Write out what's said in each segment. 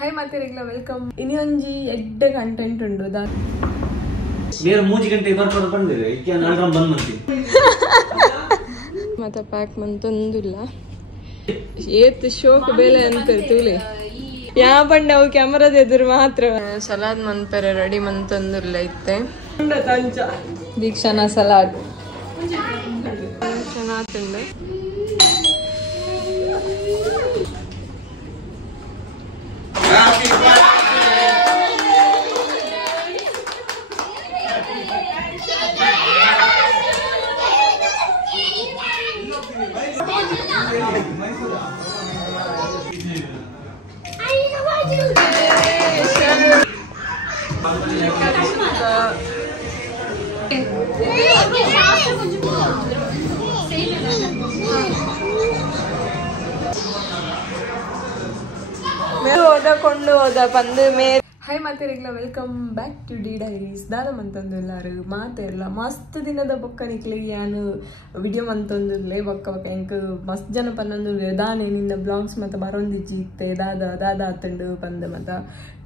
Hi ಮಾತೆರೆಗ್ಲ welcome ಇನ್ನೊಂಜಿ ಎಡ್ಡೆ content ಉಂಡು ಬೇರೆ 3 ಗಂಟೆ ಬರ್ಕೊಂಡು ಬಂದಿದೆ ಇದಕ್ಕೆ ಅಲ್ರಾಮ್ ಬಂದ್ ಮಾಡ್ತಿ ಮತ್ತೆ ಪ್ಯಾಕ್ ಮಂತೊಂದಿಲ್ಲ ಏತ್ ಶೋಕ್ ಬೇಲೆ ಅಂತ ತೂಲೆ ಯಾ ಬಂಡೆ ಅವು ಕ್ಯಾಮರಾದ ಎದುರು ಮಾತ್ರ ಸಲಾದ್ ಮನ್ಪೆರೆ ರೆಡಿ ಮಂತೊಂದಿಲ್ಲ ಇತ್ತೆ ದೀಕ್ಷಾನ ಸಲಾಡ್ ಚೆನ್ನಾಗ್ತಂಡೆ ಕೊಂಡು ಹೋದ ಬಂದು ಮೇ ಹೈ ಮಾತೆರೆಗ್ಲ welcome back to the diaries ದಾದ ಮಂತಂದು ಎಲ್ಲಾರು ಮಾತೆರ್ಲ ಮಸ್ತ್ ದಿನದ ಬೊಕ್ಕ ನಿಕ್ಲಿ ಯಾನು ವಿಡಿಯೋ ಮಂತೊಂದುಲ್ಲೆ ಬೊಕ್ಕ ಬೊಕ್ಕ ಎಂಕ್ ಮಸ್ತ್ ಜನ ಪನ್ನೊಂದು ದಾನೆ ನಿನ್ನ ಬ್ಲಾಗ್ಸ್ ಮತ್ತ ಬರೊಂದಿಜ್ಜಿ ಇತ್ತೆ ದಾದ ಆತಂಡು ಬಂದ ಮತ್ತ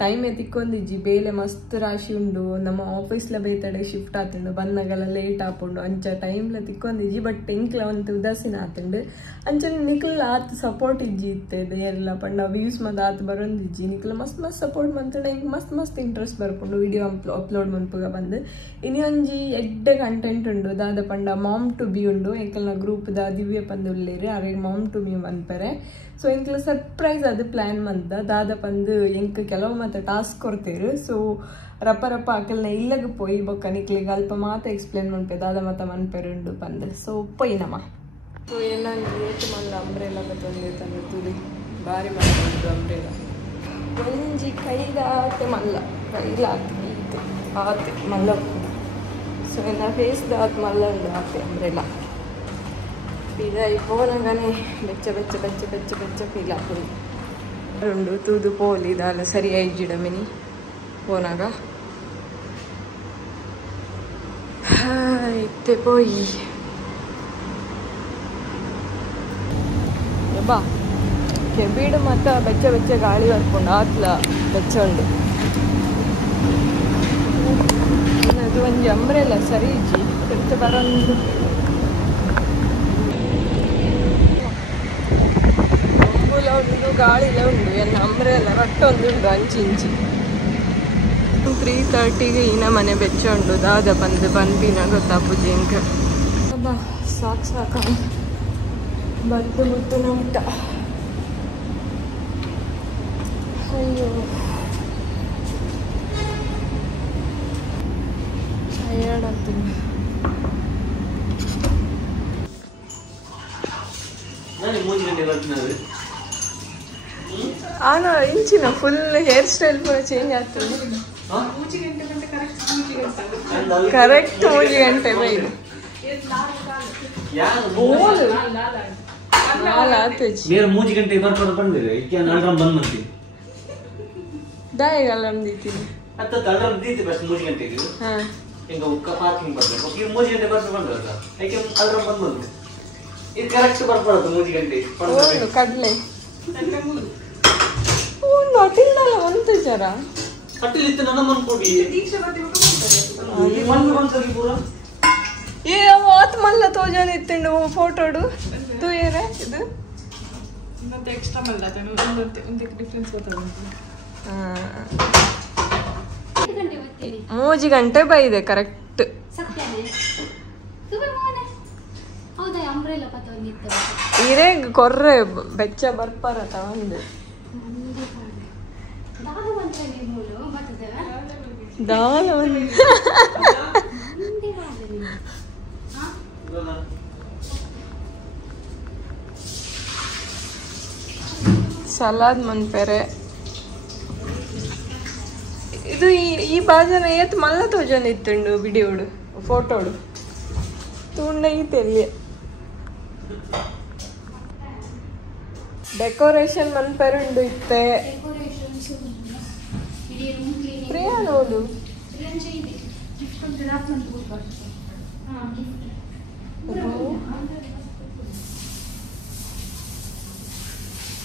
ಟೈಮ್ ತಿಕ್ಕೊಂದಿಜ್ಜಿ ಬೇಲೆ ಮಸ್ತ್ ರಾಶಿ ಉಂಡು ನಮ್ಮ ಆಫೀಸ್ಲ ಬೇತಡೆ ಶಿಫ್ಟ್ ಆತಂಡು ಬಂದಾಗೆಲ್ಲ ಲೇಟ್ ಆಪುಂಡು ಅಂಚ ಟೈಮ್ಲ ತಿಕ್ಕೊಂದಿಜ್ಜಿ ಬಟ್ ಎಂಕ್ಲ ಒಂದು ಉದಾಸೀನ ಆತಂಡು ಅಂಚ ನಿಕ್ಲ ಆತ್ ಸಪೋರ್ಟ್ ಇಜ್ಜಿ ಇತ್ತೆ ದೇರ್ಲ ಪಂಡ ವ್ಯೂಸ್ ಮತ್ತ ಆತ್ ಬರೊಂದಿಜ್ಜಿ ನಿಕ್ಲ ಮಸ್ತ್ ಸಪೋರ್ಟ್ ಮಂತಂಡ ಎಂಕ್ ಮಸ್ತ್ ಇಂಟ್ರೆಸ್ಟ್ ಬರ್ಕೊಂಡು ವಿಡಿಯೋ ಅಪ್ಲೋಡ್ ಮನ್ಪುಗ ಬಂದು ಇನ್ನೊಂಜಿ ಎಡ್ಡೆ ಕಂಟೆಂಟ್ ಉಂಡು ದಾದ ಪಂಡ ಮಾಮ್ ಟು ಬಿ ಉಂಡು ಎಂಕಲ್ನ ಗ್ರೂಪ್ ದ ದಿವ್ಯ ಪಂದು ಉಳ್ಳೇರಿ ಅರೆ ಮಾಮ್ ಟು ಬಿ ಮನ್ಪರೆ ಸೊ ಎಂಕ್ಲ ಸರ್ಪ್ರೈಸ್ ಅದು ಪ್ಲಾನ್ ಮಂತ ದಾದ ಪಂದು ಎಂಕ್ ಕೆಲವು ಮತ್ತೆ ಟಾಸ್ಕ್ ಕೊಡ್ತೇರು ಸೊ ರಪ್ಪ ಅಕಲ್ನ ಇಲ್ಲಗ ಪೋಯಿ ಬೊಕ್ಕ ನಿಕ್ಲಿಗೆ ಅಲ್ಪ ಮಾತ ಎಕ್ಸ್ಪ್ಲೇನ್ ಮನ್ಪೆ ದಾದ ಮತ್ತ ಮನ್ಪೆರು ಉಂಡು ಪಂದು ಸೊ ಪೊಯ್ನಮ್ಮ ಸೊ ಏನಂದ್ರೆ ಏತು ಮಲ್ಲ ಅಂಬ್ರೆಲ್ಲ ಬಂದಿರ್ತಾನೆ ತುಳಿ ಭಾರಿ ಮಾಡ್ಕೊಂಡು ಅಂಬ್ರೆಲ್ಲ ಒಂಜಿ ಕೈದಾತೆ ಮಲ್ಲ ಕೈಲಾತೆ ಆತೆ ಮಲ್ಲ ಸೊ ಇನ್ನು ಫೇಸ್ದಾತ್ ಮಲ್ಲ ಉಂಡು ಆತೆ ಅಂಬ್ರೆಲ್ಲ ಇದಾಗಿ ಪೋನಗನೆ ಬೆಚ್ಚ ಫೀಲ್ ಹಾಕೊಂಡು ಉಂಡು ತೂದು ಪೋಲಿ ದಾಲ ಸರಿ ಐಜಿಡ ಮಿನಿ ಪೋನಾಗ ಇತ್ತೆ ಪೋಯಿ ಬಾ ಕೆಬೀಡು ಮತ್ತು ಬೆಚ್ಚ ಗಾಳಿ ಬರ್ಕೊಂಡು ಆತ್ಲ ಬೆಚ್ಚ ಉಂಡು ಅದು ಒಂಜಿ ಅಂಬ್ರೆಲ್ಲ ಸರಿ ಇಜ್ಜಿ ತಿರ್ತು ಬರೊಂದು ಅಂಬುಲ ಉಂಡು ಗಾಳಿಲ ಉಂಡು ಎನ್ನ ಅಂಬ್ರೆಲ್ಲ ರಟ್ಟೊಂದು ಉಂಡು ಇಂಚಿ 3:30ಗೆ ಇನ್ನ ಮನೆ ಬೆಚ್ಚ ಉಂಡು ದಾದ ಬಂದಿನ ಗೊತ್ತಾಪುಜಿ ಇಂಕ ಅಬ್ಬ ಸಾಕು ಬಂದು ಮುತ್ತು ಊಟ ಅಯ್ಯೋ ಟಯರ್ಡ್ ಆಗ್ತೀನಿ ಆನ ಇಂಚಿನ ಫುಲ್ ಹೇರ್ ಸ್ಟೈಲ್ ಚೇಂಜ್ ಆಗ್ತದೆ ಕರೆಕ್ಟ್ 3 ಗಂಟೆ ಬೈದು ಬೇರೆ 3 ಗಂಟೆ ಬರ್ಕೊಂಡು ಬಂದಿದೆ ಇದಕ್ಕೆ ಅಲ್ರಾಮ್ ಬಂದ್ ಮಾಡ್ತಿ ದಾಯಿಗೆ ಅಲ್ರಾಮ್ ದೀತೀನಿ ಅತ್ತ ಅಲ್ರಾಮ್ ದೀತಿ ಬಸ್ 3 ಗಂಟೆಗೆ ಹಿಂಗ ಉಕ್ಕ ಪಾರ್ಕಿಂಗ್ ಬರ್ಬೇಕು ಈಗ 3 ಗಂಟೆ ಬರ್ಕೊಂಡು ಬಂದ್ರಲ್ಲ ಯಾಕೆ ಅಲ್ರಾಮ್ ಬಂದ್ ಬಂದು ಇದು ಕರೆಕ್ಟ್ ಬರ್ಬಾರ್ದು 3 ಗಂಟೆ ಒಂದು ಕಡ್ಲೆ ಒಂದು ಅಟಿಲ್ನಲ್ಲ ಒಂದು ಜರ ಅಟಿಲ್ ಇತ್ತು ನನ್ನ ಮನ್ಕೊಡಿ ಏ ಆತ್ ಮಲ್ಲ ತೋಜಾನ ಇತ್ತಂಡು ಫೋಟೋಡು ತೂ ಏರೆ ಇದು ಮತ್ತೆ ಎಕ್ಸ್ಟ್ರಾ ಮಲ್ಲ ಒಂದು ಡಿಫರೆನ್ಸ್ ಗೊತ್ತಾಗುತ್ತೆ 3 ಗಂಟೆ ಬೈದೆ ಕರೆಕ್ಟ್ ಇರೇ ಕೊರ್ರೆ ಬೆಚ್ಚ ಬರ್ಪಾರತ ಒಂದು ದಾಲ ಸಲಾದ್ ಮನ್ಪೆರೆ ಇದು ಈ ಬಾಜನ ಏತ್ ಮಲ್ಲ ತೋಜನ್ ಇತ್ತುಂಡು ವಿಡಿಯೋಡು ಫೋಟೋಡು ತುಂಡ ಐತೆಲ್ಲಿ ಡೆಕೋರೇಷನ್ ಮನ್ಪೆರುಂಡು ಇತ್ತೆ ಪ್ರಿಯಾ ನೋಡು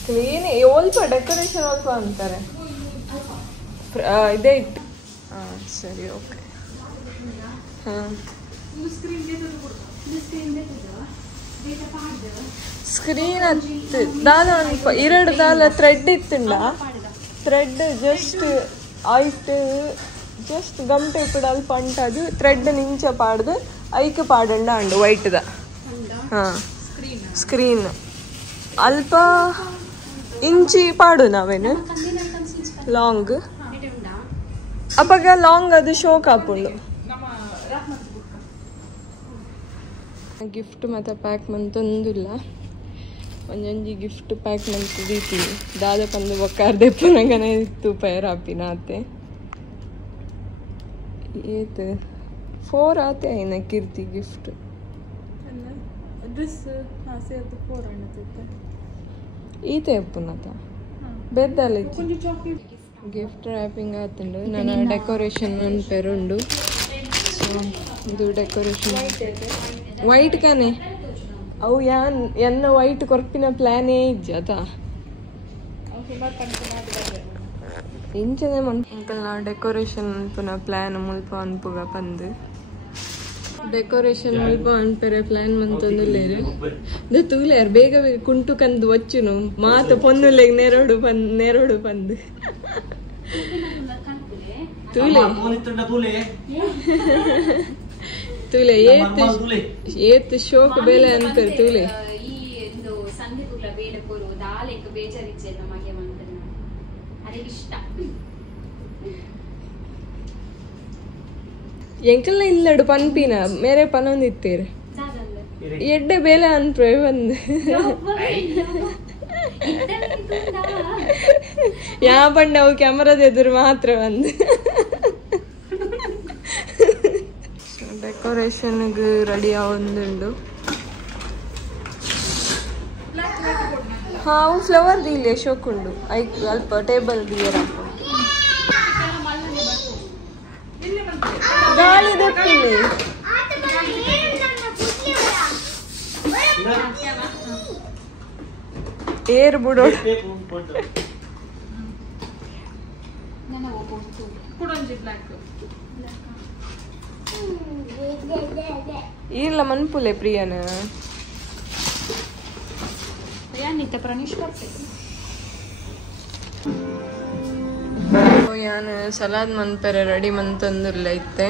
ಕ್ಲೀನ್ ಸ್ವಲ್ಪ ಡೆಕೋರೇಷನ್ ಅಲ್ಪ ಅಂತಾರೆ ಇದೇ ಇಟ್ಟು ಹಾಂ ಸರಿ ಓಕೆ ಹಾಂ ಸ್ಕ್ರೀನ್ ಹತ್ತು ದಾದ ಎರಡು ದಾಲ ಥ್ರೆಡ್ ಇತ್ತುಂಡ ಥ್ರೆಡ್ ಜಸ್ಟ್ ಆಯ್ತು ಜಸ್ಟ್ ಗಮ್ಟೆ ಇಪ್ಪಡು ಅಲ್ಪ ಅಂಟದು ಥ್ರೆಡ್ ನಿಂಚ ಪಾಡ್ದು ಐಕ್ ಪಾಡಂಡ ಅಂಡು ವೈಟ್ದ ಹಾಂ ಸ್ಕ್ರೀನ್ ಅಲ್ಪ ಇಂಚಿ ಪಾಡು ನಾವೇನು ಲಾಂಗ್ ಅಪ್ಪಗ ಲಾಂಗ್ ಅದು ಶೋಕ್ ಹಾಪುಂಡು ಗಿಫ್ಟ್ ಮತ್ತು ಪ್ಯಾಕ್ ಮಂತೊಂದಿಲ್ಲ ಒಂಜೊಂಜಿ ಗಿಫ್ಟ್ ಪ್ಯಾಕ್ ಮಂತ್ ದೀತೀನಿ ದಾದ ಪಂದು ಬೊಕ್ಕಾರ್ದೆ ಪುನಗನೆ ಇತ್ತು ಪೇರ್ ಹಾಪಿನ ಆತೆ ಏತ್ 4 ಆತೆ ಆಯ್ನ ಕೀರ್ತಿ ಗಿಫ್ಟ್ ಡ್ರೆಸ್ ಈತೆ ಎಪ್ಪುನತ ಬೆದ್ದಲ್ಲ ಗಿಫ್ಟ್ ರ್ಯಾಪಿಂಗ್ ಆತುಂಡು ನನ್ನ ಡೆಕೋರೇಷನ್ ಅನ್ಪೆರುಂಡು ಸೊ ಇದು ಡೆಕೋರೇಷನ್ ವೈಟ್ ಕಾನೆ ಅವು ಎನ್ನ ವೈಟ್ ಕೊರ್ಪಿನ ಪ್ಲಾನೇ ಇಜ್ಜತ ಇಂಚನೆ ಮಂಕಲ್ನ ಡೆಕೋರೇಷನ್ ಅನ್ಪುನ ಪ್ಲಾನ್ ಮುಲ್ಪ ಅನ್ಪುಗ ಬಂದು ಡೆಕೋರೇಷನ್ ಮುಲ್ಪ ಅನ್ಪೆರೆ ಪ್ಲಾನ್ ಮಂತೊಂದುಲ್ಲೇರು ಇದು ತೂಲೇರು ಬೇಗ ಬೇಗ ಕುಂಟು ಕಂದು ಒಚ್ಚುನು ಮಾತು ಪೊನ್ನುಲೆಗ್ ನೆರಡು ಬಂದು ತೂಲೆ ತೂಲೆ ಏತ್ ಶೋಕ್ ಬೇಲೆ ಅನ್ಪೇರು ತೂಲೆ ಎಂಕಲ್ನ ಇಲ್ಲಡು ಪನ್ಪಿನ ಮೇರೆ ಪನೊಂದಿತ್ತೇರು ಎಡ್ಡೆ ಬೇಲೆ ಅನ್ಪ್ರೆ ಬಂದು ಯಾ ಪಂಡ ಅವು ಕ್ಯಾಮರಾದ ಎದುರು ಮಾತ್ರ ಬಂದು ಡೆಕೋರೇಷನ್ಗೆ ರೆಡಿ ಆವೊಂದುಂಡು ಹಾಂ ಅವು ಫ್ಲವರ್ ದಿಲೆ ಶೋಕುಂಡು ಐಕ್ ಅಲ್ಪ ಟೇಬಲ್ ದಿಯರ ಗಾಳಿ ದಪ್ಪಿಲಿ ಏರ್ ಬಿಡೋ ಇಲ್ಲ ಮನ್ಪುಲೆ ಪ್ರಿಯನ ಯಾನು ಸಲಾದ್ ಮನ್ಪೆರೆ ರೆಡಿ ಮಂತಂದಿರ್ಲ ಇತ್ತೆ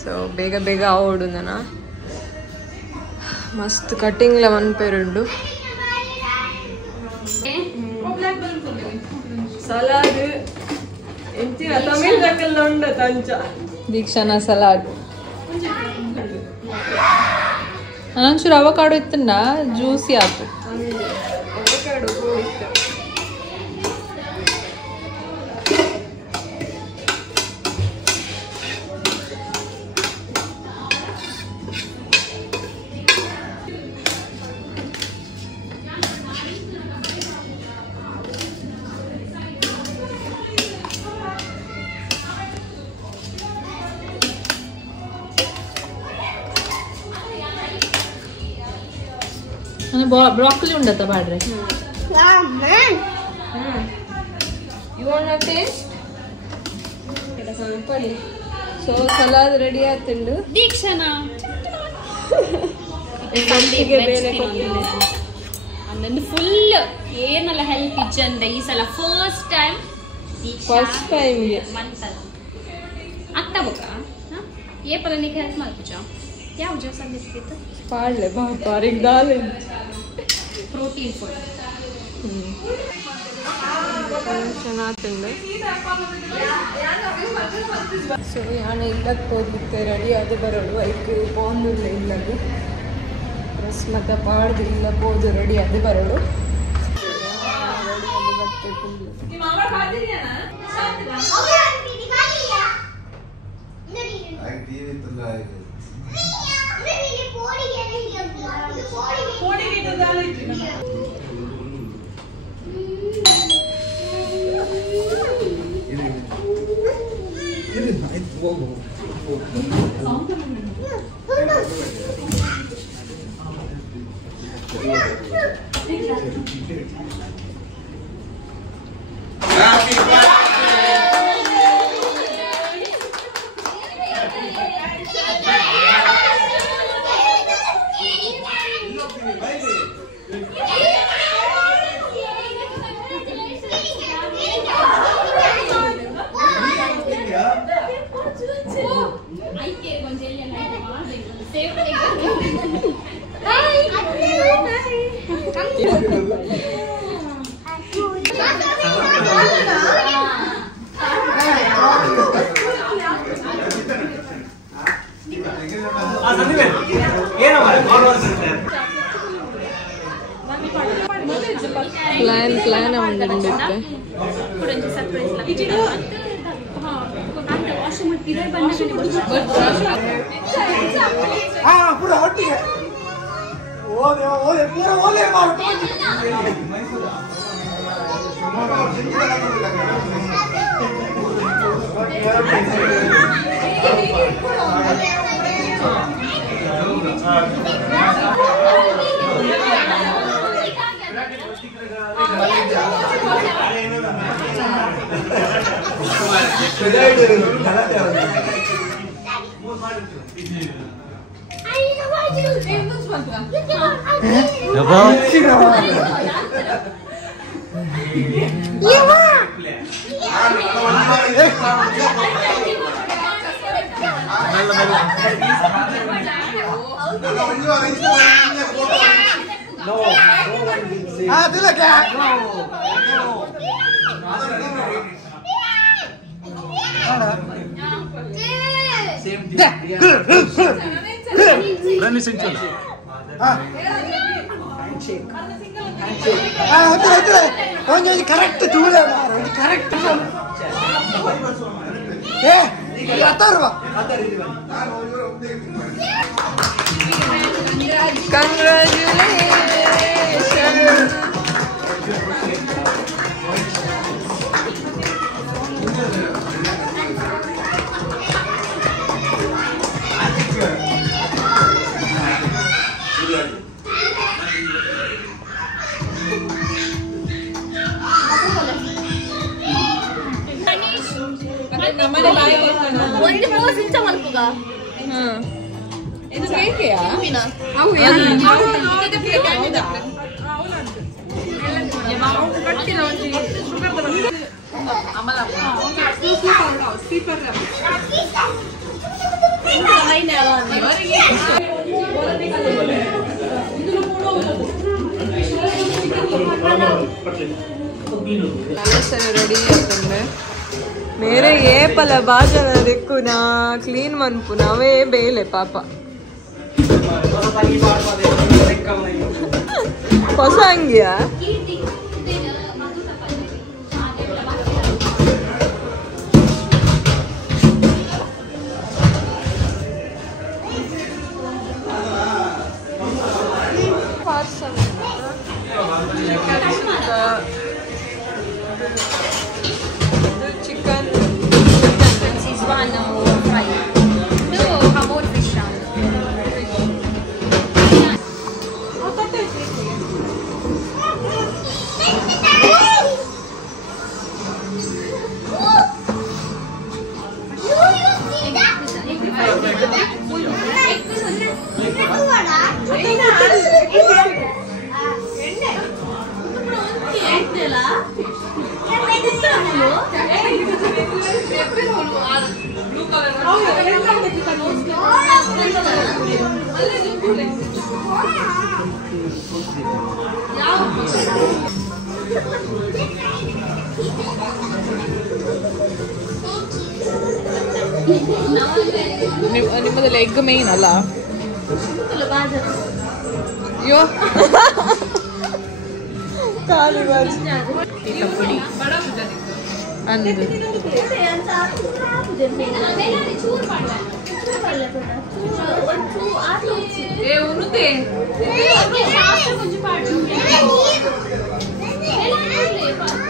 ಸೊ ಬೇಗ ಬೇಗ ಆವೋಡು ನನ ಮಸ್ತ್ ಕಟಿಂಗ್ಲ ಮನ್ಪೆರುಂಡು ಸಲಾಡ್ ಎಂಚಿನ ತಮಿಳ್ ದಕ್ಕಲ್ಲ ಉಂಡ ತಂಚ ದೀಕ್ಷಾನ ಸಲಾಡ್ ಒಂಚೂರು ಅವಕಾಡೋ ಇತ್ತಂಡ ಜ್ಯೂಸಿ ಆಯ್ತು ಅವಕಾಡೋ ಇತ್ತು broccoli ಉಂಡತ್ತ border so ಸಲಾದ್ ready ಆತುಂಡು ದೀಕ್ಷಾನಾ ಅಂದಂದು full ಏನಲ್ಲ ಹೆಲ್ಪ್ ಇಜ್ಜಂದ ಈ ಸಲ ಫಸ್ಟ್ ಟೈಮ್ ಅತ್ತ ಬೊಕ್ಕ ಏಪಲ ನಿಗೆ ಹೆಲ್ಪ್ ಮಾಡ್ಪುಜ ಯಾವ ಜ್ಯೂಸ್ ಅಂದಿತ್ತು ಪಾಡ್ಲೆ ಬಾಪಾರಿಗೆ ದಾಲ್ ಪ್ರೋಟೀನ್ ಫುಡ್ ಚೆನ್ನಾಗ್ತುಂಡು ಸೊ ಯಾಣ ಇಲ್ಲಕ್ಕೆ ಹೋಗ್ಲಿಕ್ಕೆ ರೆಡಿ ಅದು ಬರೋಡು ಐಕ್ ಪೋಂದಿಲ್ಲ ಇಲ್ಲದು ಡ್ರೆಸ್ ಮತ್ತು ಪಾಡ್ದು ಇಲ್ಲ ಪೋದು ರೆಡಿ ಅದು ಬರೋಡು ರೆಡಿ ಅದು ಬಟ್ಟೆ full plan correct correct ready అవుతుంది मेरे ये पल बाजल देखुना क्लीन मनपुना वे बेले पापा पसंगिया ನಿಮ್ಮದು ಲೆಗ್ ಮೇನ್ ಅಲ್ಲ ಅಯ್ಯೋ ಕಾಲಿ ಬಾಜಿ ಪುಡಿ ಅಂದು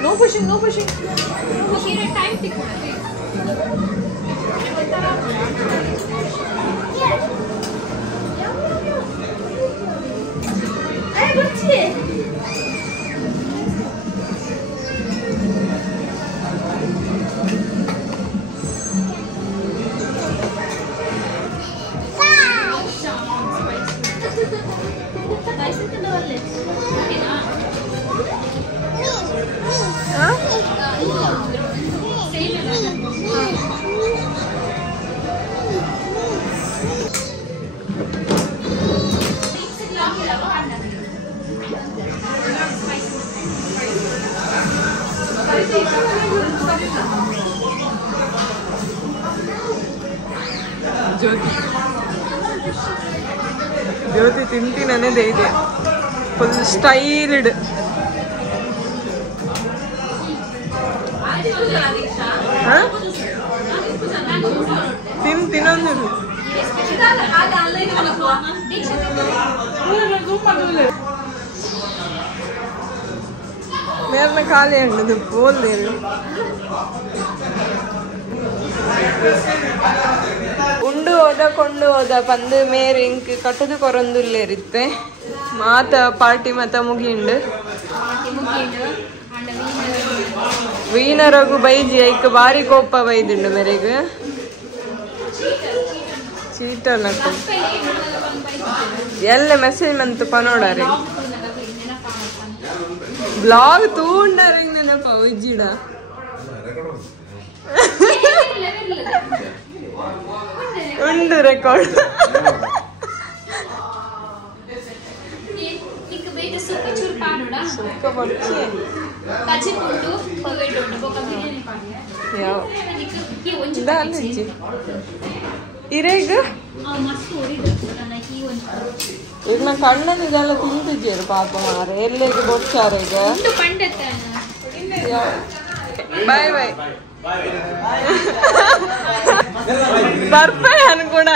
No pushing, no pushing. Time tick. Hey, bachche. ಜ್ಯೋತಿ ತಿಂತೀನದೇ ಇದೆ ಫುಲ್ ಸ್ಟೈಲ್ಡ್. ತಿನ್ನೊಂದು ಮೇರ್ನ ಖಾಲಿ ಹಣ್ಣದು ಬೋಲ್ದೆ ಉಂಡು ಹೋದ ಕೊಂಡು ಹೋದ ಪಂದು ಮೇರೆ ಇಂಕ್ ಕಟ್ಟದು ಕೊರೊಂದುಲ್ಲೇರಿತ್ತೆ ಮಾತ ಪಾರ್ಟಿ ಮತ ಮುಗಿಂಡು ವೀನರಗು ಬೈಜಿ ಐಕ್ ಬಾರಿ ಕೋಪ ಬೈದುಂಡು ಮೇರೆಗ್ ಚೀಟಲ್ಲ ಎಲ್ಲ ಮೆಸೇಜ್ ಮಂತು ಪನೋಡಾರೆ ಬ್ಲಾಗ್ ತೂಂಡಾರೆ ನೆನಪ ಉಜ್ಜಿಡ ಉಂಡು ರೆಕಾರ್ಡ್ ಸುಕ್ಕ ಬರ್ಚಿ ಯಾವ ಇರೇಗ ಈಗ ನಾ ಕಣ್ಣನಿಗೆಲ್ಲ ತಿಂತಿದ್ದೀರು ಪಾಪ ಮಾರ ಎಲ್ಲಿಗೆ ಬೊಚ್ಚಾರ ಈಗ. ಬಾಯ್ ಬಾಯ್ ಬರ್ಪೆ ಅನ್ಕೊಡ